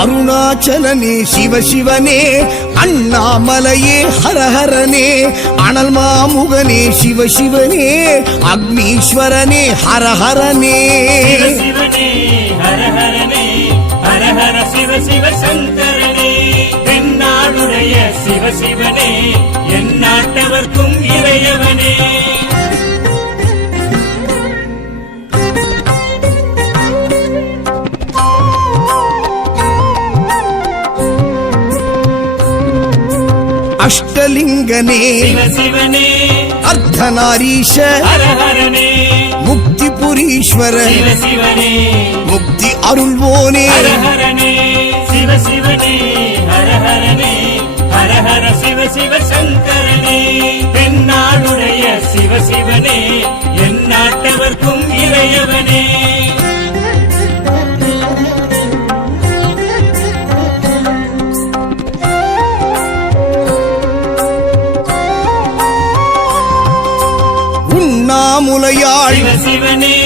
அருணாச்சலனே சிவ சிவனே, அண்ணாமலையே ஹரஹரனே, அனல் மாமுகனே சிவ சிவனே, அக்னீஸ்வரனே ஹரஹரனே. சிவனே ஹரஹரனே, ஹரஹர சிவ சிவ சங்கரனே, தென்னாடுடைய சிவ சிவனே, எந்நாட்டவர்க்கும் இறையவனே. அஷ்டலிங்கனே சிவனே, அர்த்தநாரீஷ ஹரஹரனே, முக்திபுரீஸ்வர சிவனே, முக்தி அருள்வோனே. ஹரஹரனே சிவனே, ஹரஹரனே, ஹரஹர சிவ சிவ சங்கரனே, தென்னாடுடைய சிவ சிவனே, எந்நாட்டவர்க்கும் இறையவனே. உண்ணாமுலையாள் சிவனே,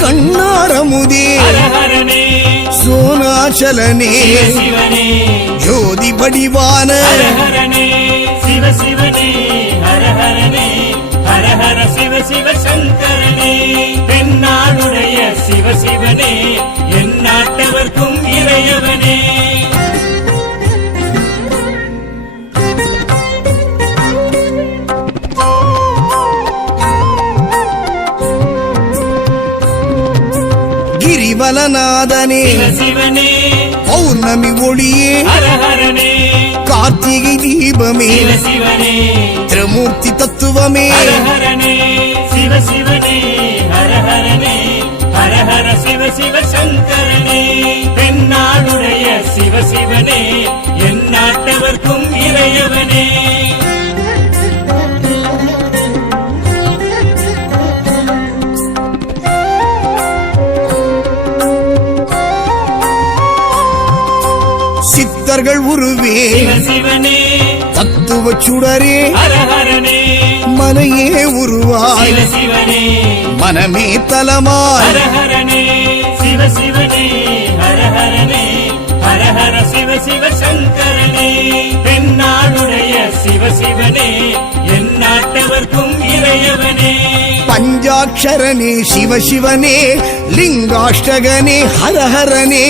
கண்ணாரமுதே ஹரஹரனே, சோனாச்சலனே சிவனே, ஜோதி வடிவான ஹரஹரனே சிவனே, ஹரஹரனே, ஹரஹர சிவ சிவ சங்கரனே, தென்னாடுடைய சிவ சிவனே, எந்நாட்டவர்க்கும் இறையவனே. கிரிவலநாதனே சிவனே, பௌர்ணமி ஒளியே ஹரஹரனே, கார்த்திகை தீபமே சிவனே, திரிமூர்த்தி தத்துவமே. ஹரஹரனே சிவனே, ஹரஹரனே, ஹரஹர சிவ சிவ சங்கரனே, தென்னாடுடைய சிவ சிவனே, எந்நாட்டவர்க்கும் இறையவனே. சித்தர்கள் உருவே சிவனே, தத்துவ சுடரே ஹரஹரனே, மனையே உருவாய் சிவனே, மனமே தலமாய். ஹரஹரனே சிவனே, ஹரஹரனே, ஹரஹர சிவ சிவ சங்கரனே, தென்னாடுடைய சிவ சிவனே, எந்நாட்டவர்க்கும் இறையவனே. பஞ்சாட்சரனே சிவ சிவனே, லிங்காஷ்டகனே ஹரஹரனே,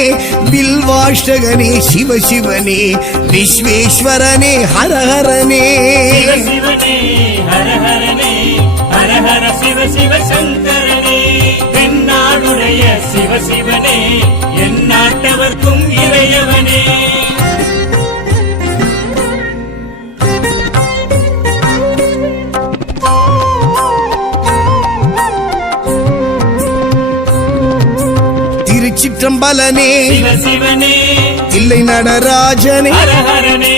பில்வாஷ்டகனே சிவ சிவனே, விஸ்வேஸ்வரனே ஹரஹரனே. சிவனே, ஹரஹரனே, ஹரஹர சிவ சிவ சங்கரனே, தென்னாடுடைய சிவ சிவனே, எந்நாட்டவர்க்கும் இறையவனே. திருச்சிற்றம்பலனே சிவனே, தில்லை நடராஜனே, ஹரஹரனே,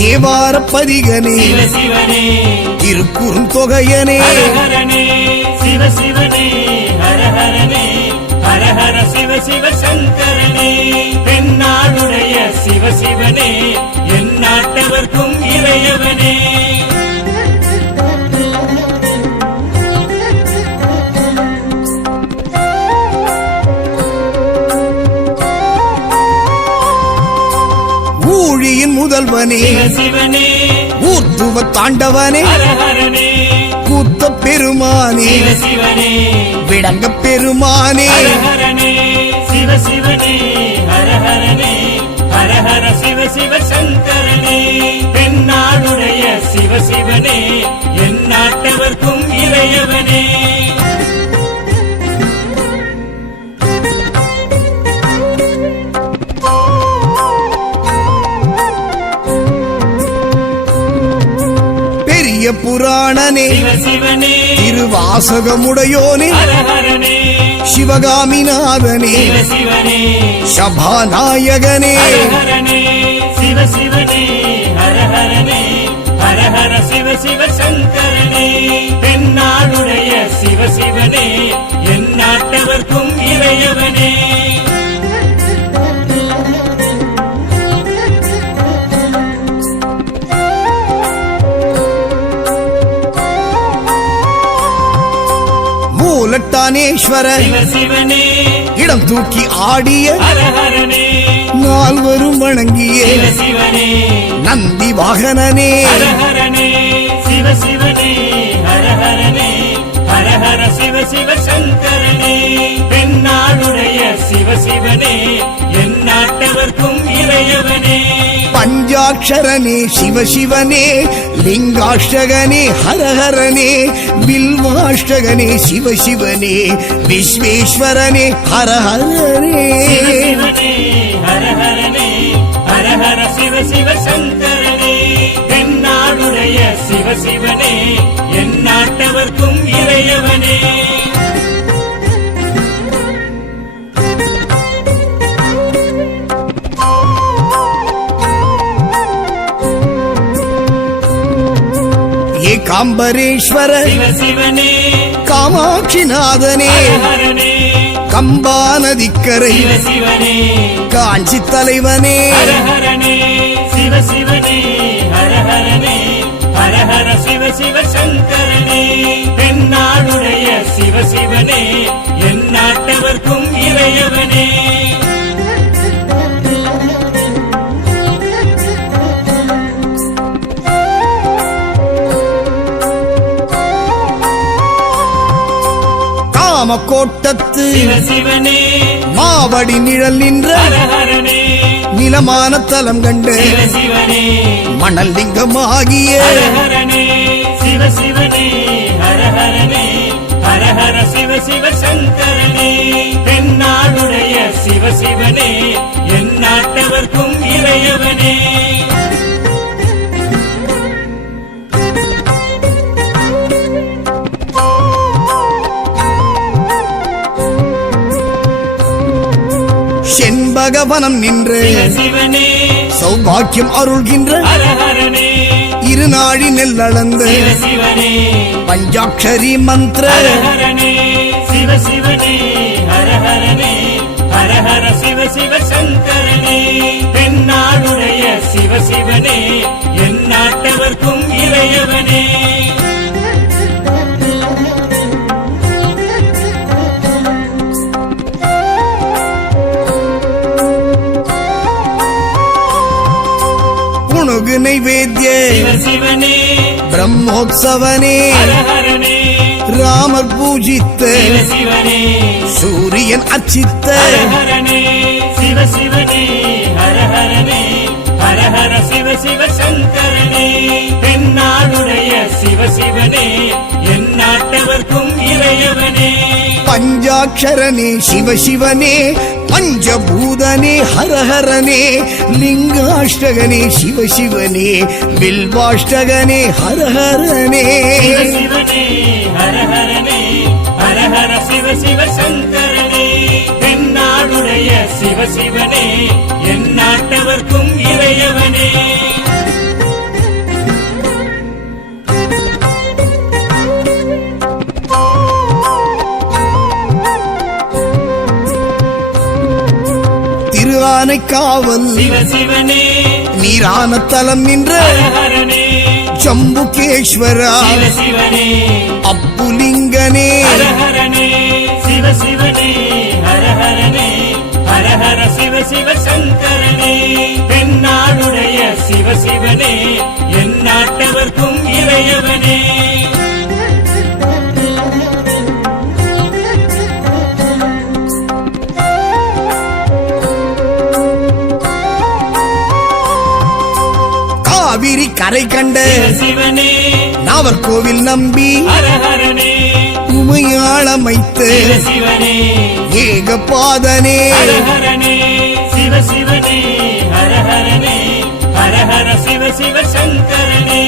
தேவார பதிகனே, சிவனே, திருக்குறுந்தொகையனே. ஹரஹரனே சிவனே, ஹரஹரனே, ஹரஹர சிவ சிவ சங்கரனே, தென்னாடுடைய சிவ சிவனே, எந்நாட்டவர்க்கும் இறையவனே. ஊழியின் முதல்வனே சிவனே, ஊர்த்துவ தாண்டவனே, ஹரஹரனே, கூத்த பெருமானே, சிவனே, விடங்க பெருமானே. ஹரஹரனே சிவனே, ஹரஹரனே, ஹரஹர சிவ சிவ சங்கரனே, தென்னாடுடைய சிவ சிவனே, எந்நாட்டவர்க்கும் இறையவனே. பெரிய புராணனே சிவனே, திருவாசகமுடையோனே, ஹரஹரனே, சிவகாமிநாதனே, சிவனே, சபாநாயகனே. ஹரஹரனே சிவனே, ஹரஹரனே, ஹரஹர சிவ சிவ சங்கரனே, தென்னாடுடைய சிவசிவனே என் நாட்டவர்க்கும் இறையவனே மூலட்டானேஸ்வர சிவசிவனே இடம் தூக்கி ஆடிய ஹரஹரனே நால்வரும் வணங்கிய சிவசிவனே நந்தி வாகனனே ஹரஹரனே சிவசிவனே ஹரஹரனே ஹரஹர சிவசிவ சங்கரனே பெண்ணாளுடைய சிவசிவனே என் நாட்டவர்க்கும் இறையவனே பஞ்சாட்சரனே சிவசிவனே லிங்காஷ்டகனே ஹரஹரனே பில்வாஷ்டகனே சிவசிவனே விஸ்வேஸ்வரனே ஹரஹரனே சிவசிவனே ஹரஹரனே ஹரஹர சிவசிவ சங்கரனே பெண்ணாளுடைய சிவசிவனே என் நாட்டவர்க்கும் இறையவனே ஏகாம்பரேஸ்வர சிவசிவனே காமாட்சிநாதனே ஹரஹரனே கம்பா நதிக்கரை சிவசிவனே காஞ்சி தலைவனே ஹரஹரனே சிவசிவனே ஹரஹரனே ஹரஹர சிவசிவ சங்கரனே பெண்ணாளுடைய சிவசிவனே என் நாட்டவர்க்கும் இறையவனே காமக்கோட்டத்து சிவசிவனே மாவடி நிழல் நின்ற ஹரஹரனே நிலமான தலம் கண்டு சிவசிவனே மணல் லிங்கமாகிய ஹரஹரனே சிவசிவனே ஹரஹரனே ஹரஹர சிவசிவ சங்கரனே பெண்ணாளுடைய சிவசிவனே என் நாட்டவர்க்கும் இறையவனே செண்பகவனம் நின்று சிவசிவனே சௌபாக்கியம் அருள்கின்ற ஹரஹரனே இருநாழி நெல்லளந்து சிவசிவனே பஞ்சாட்சரி மந்திர ஹரஹரனே சிவசிவனே ஹரஹரனே ஹரஹர சிவசிவ சங்கரனே பெண்ணாளுடைய சிவசிவனே என் நாட்டவர்க்கும் இறையவனே புணுகு நைவேத்திய சிவசிவனே பிரம்மோத்சவனே ஹரஹரனே ராமர் பூஜித்த சிவசிவனே சூரியன் அச்சித்த ஹரஹரனே சிவசிவனே ஹரஹரனே ஹரஹர சிவசிவ சங்கரனே பெண்ணாளுடைய சிவசிவனே என் நாட்டவர்க்கும் இறையவனே பஞ்சாட்சரனே சிவசிவனே பஞ்சபூதனே ஹரஹரனே லிங்காஷ்டகனே சிவசிவனே வில்வாஷ்டகனே ஹரஹரனே சிவசிவனே ஹரஹரனே ஹரஹர சிவசிவ சங்கரனே பெண்ணாளுடைய சிவசிவனே என் நாட்டவர்க்கும் இறையவனே திருஆனைக்காவல் சிவசிவனே நீரான தலம் நின்ற ஹரஹரனே ஜம்புகேஸ்வரா சிவசிவனே அப்புலிங்கனே ஹரஹரனே சிவசிவனே ஹரஹரனே ஹரஹர சிவசிவ சங்கரனே பெண்ணாளுடைய சிவசிவனே என் நாட்டவர்க்கும் இறையவனே காவிரி கரை கண்ட சிவசிவனே நாவர்கோவில் நம்பி ஹரஹரனே உமையாளமைத்து சிவசிவனே ஏகபாதனே ஹரஹரனே சிவசிவனே ஹரஹரனே ஹரஹர சிவசிவ சங்கரனே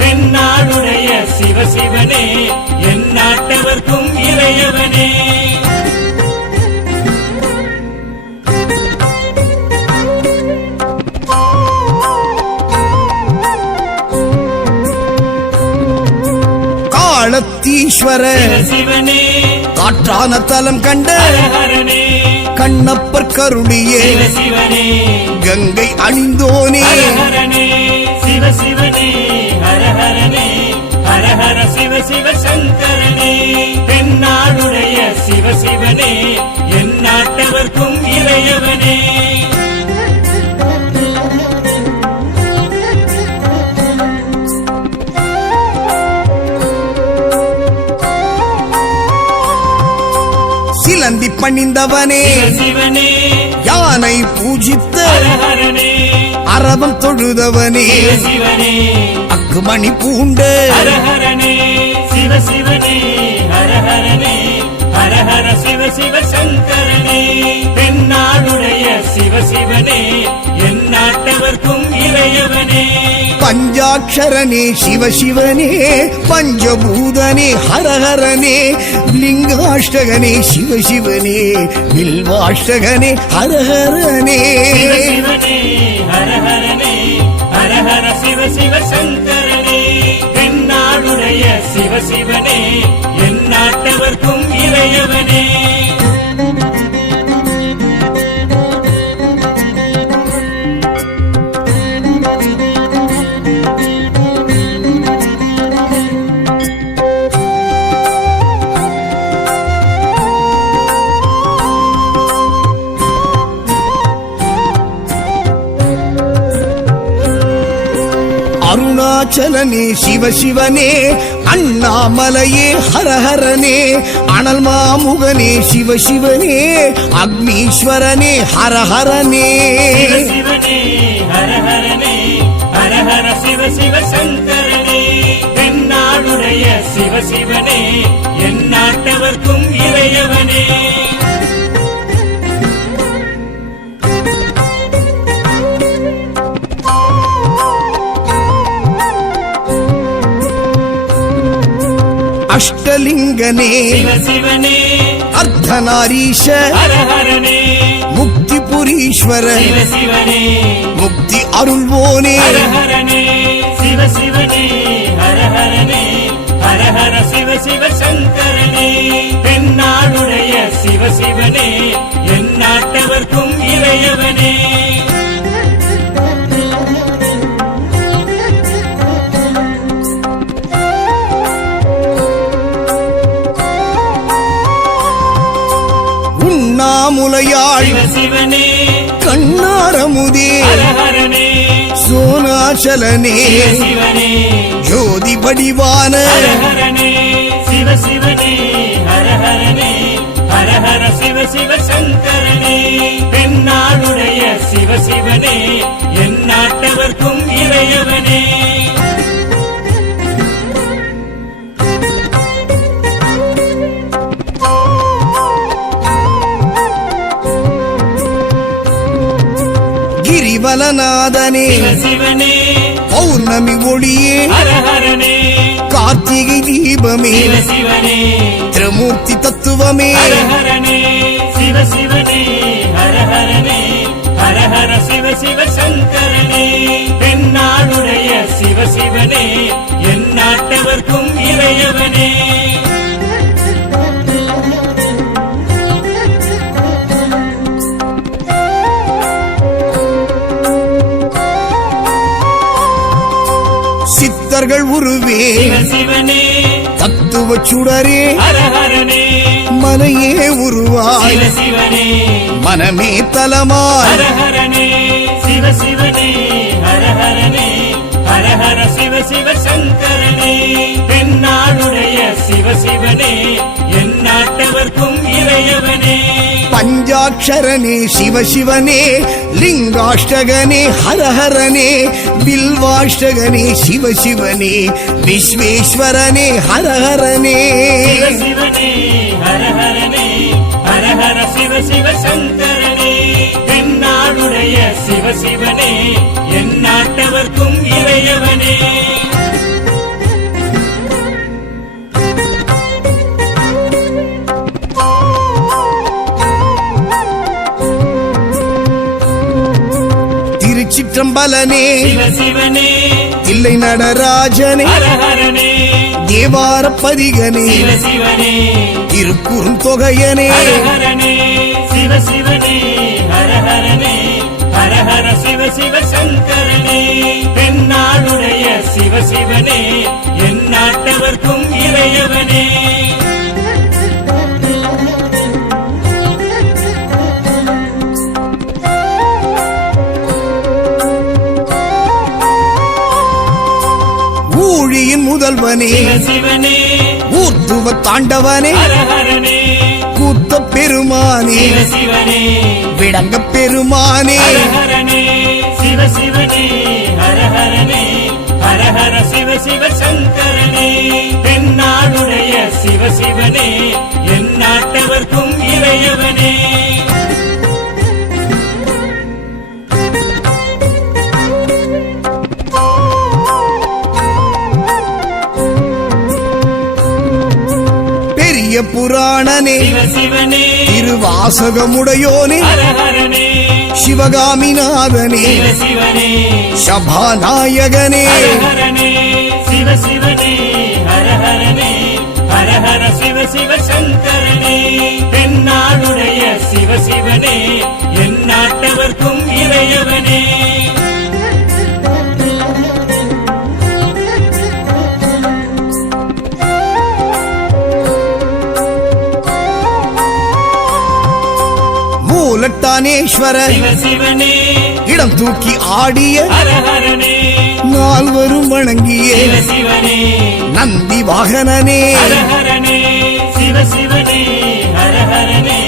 பெண்ணாளுடைய சிவசிவனே என் நாட்டவர்க்கும் இறையவனே விக்னேஸ்வர சிவ சிவனே காற்றான தலம் கண்ட ஹர ஹரனே கண்ணப்பர் கருளியே சிவ சிவனே கங்கை அணிந்தோனே ஹர ஹரனே சிவ சிவனே ஹர ஹரனே ஹர ஹர சிவ சிவ சங்கரனே தென்னாடுடைய சிவ சிவனே எந்நாட்டவர்க்கும் இறையவனே சிலந்தி பணிந்தவனே சிவ சிவனே யானை பூஜித்த ஹர ஹரனே அரவம் தொழுதவனே சிவ சிவனே அக்குமணி பூண்ட ஹர ஹரனே சிவ சிவனே ஹர ஹரனே ஹர ஹர சிவ சிவ சங்கரனே தென்னாடுடைய சிவ சிவனே எந்நாட்டவர்க்கும் இறையவனே பஞ்சாட்சரனே சிவ சிவனே பஞ்சபூதனே ஹரஹரனே லிங்காஷ்டகனே சிவ சிவனே வில்வாஷ்டகனே ஹரஹரனே சிவ சிவனே ஹர ஹரனே ஹர ஹர சிவ சிவ சங்கரனே தென்னாடுடைய சிவ சிவனே எந்நாட்டவர்க்கும் இறையவனே அருணாச்சலனே சிவ சிவனே அண்ணாமலையே ஹரஹரனே அனல் மாமுகனே சிவ சிவனே அக்னீஸ்வரனே ஹரஹரனே சிவ சிவனே ஹர ஹரனே ஹர ஹர சிவ சிவ சங்கரனே தென்னாடுடைய சிவ சிவனே எந்நாட்டவர்க்கும் இறையவனே அஷ்டலிங்கனே சிவ சிவனே அர்த்தநாரீஷ ஹர ஹரனே முக்தி புரீஸ்வர சிவ சிவனே முக்தி அருள்வோனே ஹர ஹரனே சிவ சிவனே ஹர ஹரனே ஹர ஹர சிவ சிவ சங்கரனே தென்னாடுடைய சிவ சிவனே எந்நாட்டவர்க்கும் இறையவனே உண்ணாமுலையாள் சிவ சிவனே கண்ணாரமுதே ஹர ஹரனே சோனாச்சலனே சிவ சிவனே ஜோதி வடிவான ஹர ஹரனே சிவ சிவனே ஹர ஹரனே ஹர ஹர சிவ சிவ சங்கரனே தென்னாடுடைய சிவ சிவனே எந்நாட்டவர்க்கும் இறையவனே கிரிவலநாதனே சிவ சிவனே பௌர்ணமி ஒளியே ஹர ஹரனே கார்த்திகை தீபமே சிவ சிவனே திரிமூர்த்தி தத்துவமே ஹர ஹரனே சிவ சிவனே ஹர ஹரனே ஹர ஹர சிவ சிவ சங்கரனே தென்னாடுடைய சிவ சிவனே எந்நாட்டவர்க்கும் இறையவனே சித்தர்கள் உருவே சிவ சிவனே தத்துவ சுடரே ஹர ஹரனே மனையே உருவாய் சிவ சிவனே மனமே தலமாய் ஹர ஹரனே சிவ சிவனே ஹர ஹரனே ஹர ஹர சிவ சிவ சங்கரனே தென்னாடுடைய சிவ சிவனே எந்நாட்டவர்க்கும் இறையவனே பஞ்சாட்சரனே சிவ சிவனே லிங்காஷ்டகனே ஹரஹரனே பில்வாஷ்டகனே சிவ சிவனே விஸ்வேஸ்வரனே ஹரஹரனே சிவ சிவனே ஹர ஹரனே ஹர ஹர சிவ சிவ சங்கரனே தென்னாடுடைய சிவ சிவனே எந்நாட்டவர்க்கும் இறையவனே திருச்சிற்றம்பலனே சிவ சிவனே தில்லை நடராஜனே ஹர ஹரனே தேவார பதிகனே சிவ சிவனே திருக்குறுந்தொகையனே ஹரஹரனே சிவ சிவனே ஹரஹரனே ஹரஹர சிவ சிவ சங்கரனே தென்னாடுடைய சிவ சிவனே எந்நாட்டவர்க்கும் இறையவனே ஊழியின் முதல்வனே சிவ சிவனே ஊர்த்துவ தாண்டவனே ஹரஹரனே கூத்த பெருமானே சிவ சிவனே விடங்க பெருமானே ஹரஹரனே சிவ சிவனே ஹரஹரனே ஹரஹர சிவ சிவ சங்கரனே தென்னாடுடைய சிவ சிவனே எந்நாட்டவர்க்கும் இறையவனே பெரிய புராணனே சிவ சிவனே திருவாசகமுடையோனே ஹரஹரனே சிவகாமிநாதனே சிவ சிவனே சபாநாயகனே ஹரஹரனே சிவ சிவனே ஹரஹரனே ஹரஹர சிவ சிவ சங்கரனே தென்னாடுடைய சிவ சிவனே எந்நாட்டவர்க்கும் இறையவனே மூலட்டானேஸ்வர சிவ சிவனே இடம் தூக்கி ஆடிய ஹரஹரனே நால்வரும் வணங்கிய சிவ சிவனே நந்தி வாகனனே ஹரஹரனே சிவ சிவனே ஹரஹரனே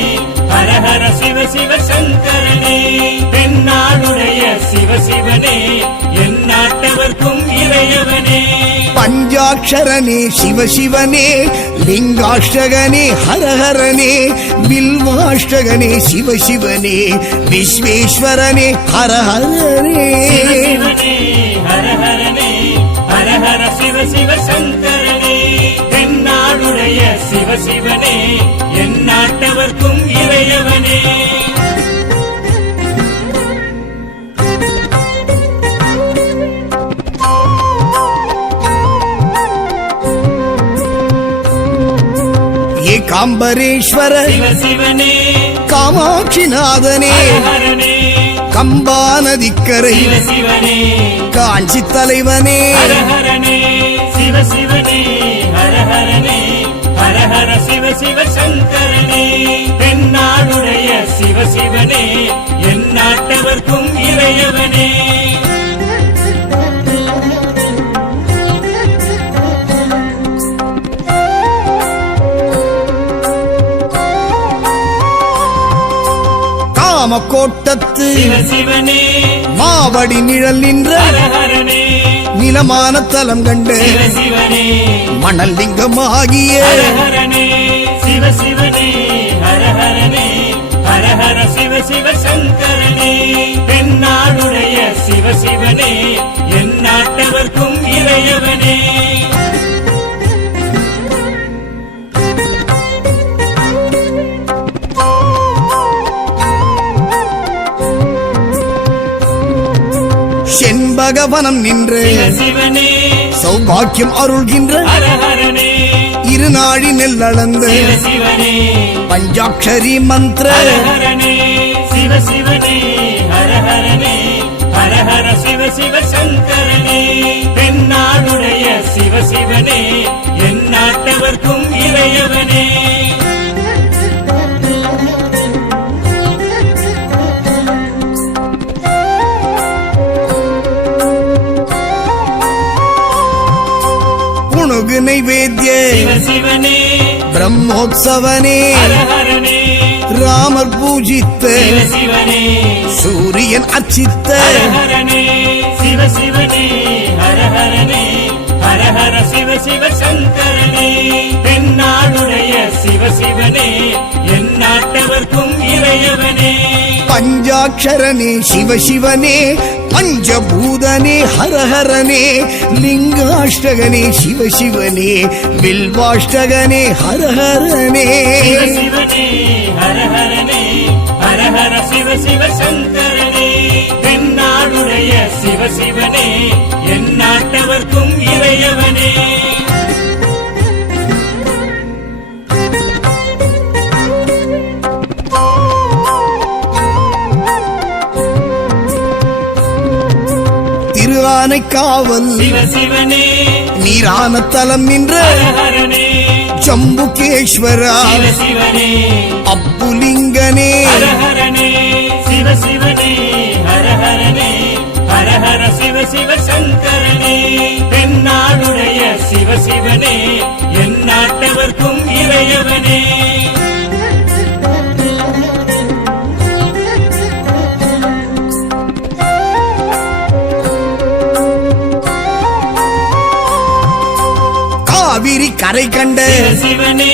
ஹரஹர சிவ சிவ சங்கரனே தென்னாடுடைய சிவ சிவனே எந்நாட்டவர்க்கும் இறையவனே பஞ்சாட்சரனே சிவசிவனே லிங்காஷ்டகனே ஹரஹரனே பில்வாஷ்டகனே சிவசிவனே விஸ்வேஸ்வரனே ஹரஹரனே சிவ சிவனே ஹரஹரனே ஹரஹர சிவ சிவ சங்கரனே தென்னாடுடைய சிவ சிவனே எந்நாட்டவர்க்கும் இறையவனே ஏகாம்பரேஸ்வர சிவ சிவனே காமாட்சிநாதனே ஹரஹரனே கம்பா நதிக்கரை சிவ சிவனே காஞ்சி தலைவனே ஹரஹரனே சிவ சிவனே ஹரஹரனே ஹரஹர சிவ சிவ சங்கரனே தென்னாடுடைய சிவ சிவனே எந்நாட்டவர்க்கும் இறையவனே காமக்கோட்டத்து சிவ சிவனே மாவடி நிழல் நின்ற ஹரஹரனே நிலமான தலம் கண்டு சிவ சிவனே மணல் லிங்கமாகிய ஹரஹரனே சிவ சிவனே ஹரஹரனே ஹரஹர சிவ சிவ சங்கரனே தென்னாடுடைய சிவ சிவனே எந்நாட்டவர்க்கும் இறையவனே செண்பகவனம் நின்று சிவ சிவனே சௌபாக்கியம் அருள்கின்ற ஹரஹரனே இருநாழி நெல்லளந்து சிவ சிவனே பஞ்சாட்சரி மந்திர ஹரஹரனே சிவ சிவனே ஹரஹரனே ஹரஹர சிவ சிவ சங்கரனே தென்னாடுடைய சிவ சிவனே எந்நாட்டவர்க்கும் இறையவனே புணுகு நைவேத்திய சிவ சிவனே பிரம்மோத்சவனே ஹரஹரனே ராமர் பூஜித்த சிவ சிவனே சூரியன் அச்சித்த ஹரஹரனே சிவ சிவனே ஹரஹரனே ஹரஹர சிவ சிவ சங்கரனே தென்னாடுடைய சிவ சிவனே எந்நாட்டவர்க்கும் இறையவனே பஞ்சாட்சரனே சிவசிவனே பஞ்சபூதனே ஹரஹரனே லிங்காஷ்டகனே சிவசிவனே பில்வாஷ்டகனே ஹரஹரனே சிவ சிவனே ஹரஹரனே ஹரஹர சிவ சிவ சங்கரனே தென்னாடுடைய சிவ சிவனே எந்நாட்டவர்க்கும் இறையவனே யானை காவல் சிவ சிவனே நீரான தலம் நின்ற ஹரஹரனே ஜம்புகேஸ்வரா சிவ சிவனே அப்புலிங்கனே ஹரஹரனே சிவ சிவனே ஹரஹரனே ஹரஹர சிவ சிவ சங்கரனே தென்னாடுடைய சிவ சிவனே என் நாட்டவர்க்கும் இறையவனே காவிரி கரை கண்ட சிவ சிவனே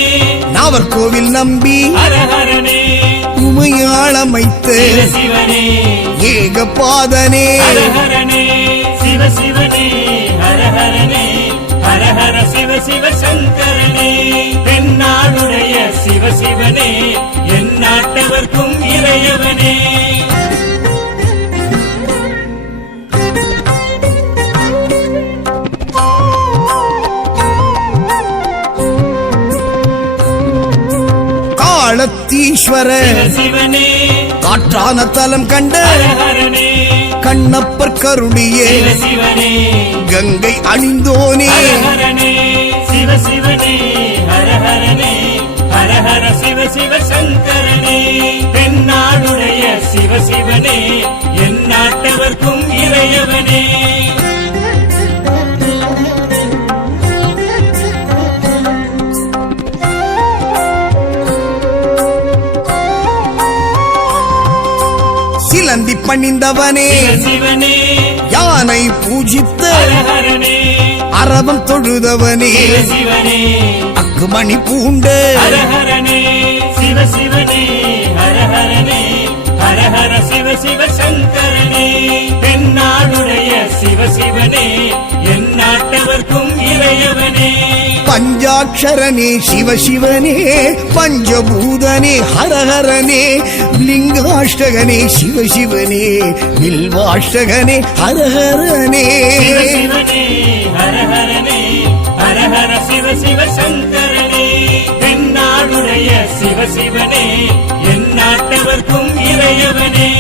நாவர்கோவில் நம்பி ஹரஹரனே உமையாளமைத்த சிவ சிவனே ஏகபாதனே ஹரஹரனே சிவ சிவனே ஹரஹரனே ஹரஹர சிவ சிவ சங்கரனே தென்னாடுடைய சிவ சிவனே என் நாட்டவர்க்கும் இறையவனே காலத்தீஸ்வர சிவ சிவனே காற்றான தலம் கண்ட ஹரஹரனே கண்ணப்பர் கருணியே சிவ சிவனே கங்கை அணிந்தோனே ஹரஹரனே சிவ சிவனே ஹரஹரனே ஹரஹர சிவ சிவ சங்கரனே தென்னாடுடைய சிவ சிவனே என் நாட்டவர்க்கும் இறையவனே சிலந்தி பணிந்தவனே சிவ சிவனே யானை பூஜித்த ஹரஹரனே அரவம் தொழுதவனே சிவ சிவனே அக்குமணி பூண்ட ஹரஹரனே சிவ சிவனே ஹரஹரனே ஹரஹர சிவ சிவ சங்கரனே தென்னாடுடைய சிவ சிவனே என் நாட்டவர்க்கும் இறையவனே பஞ்சாட்சரனே சிவசிவனே பஞ்சபூதனே ஹரஹரனே லிங்காஷ்டகனே சிவசிவனே வில்வாஷ்டகனே ஹரஹரனே சிவ சிவனே ஹரஹரனே ஹரஹர சிவ சிவ சங்கரனே தென்னாடுடைய சிவ சிவனே என் நாட்டவர்க்கும் இறையவனே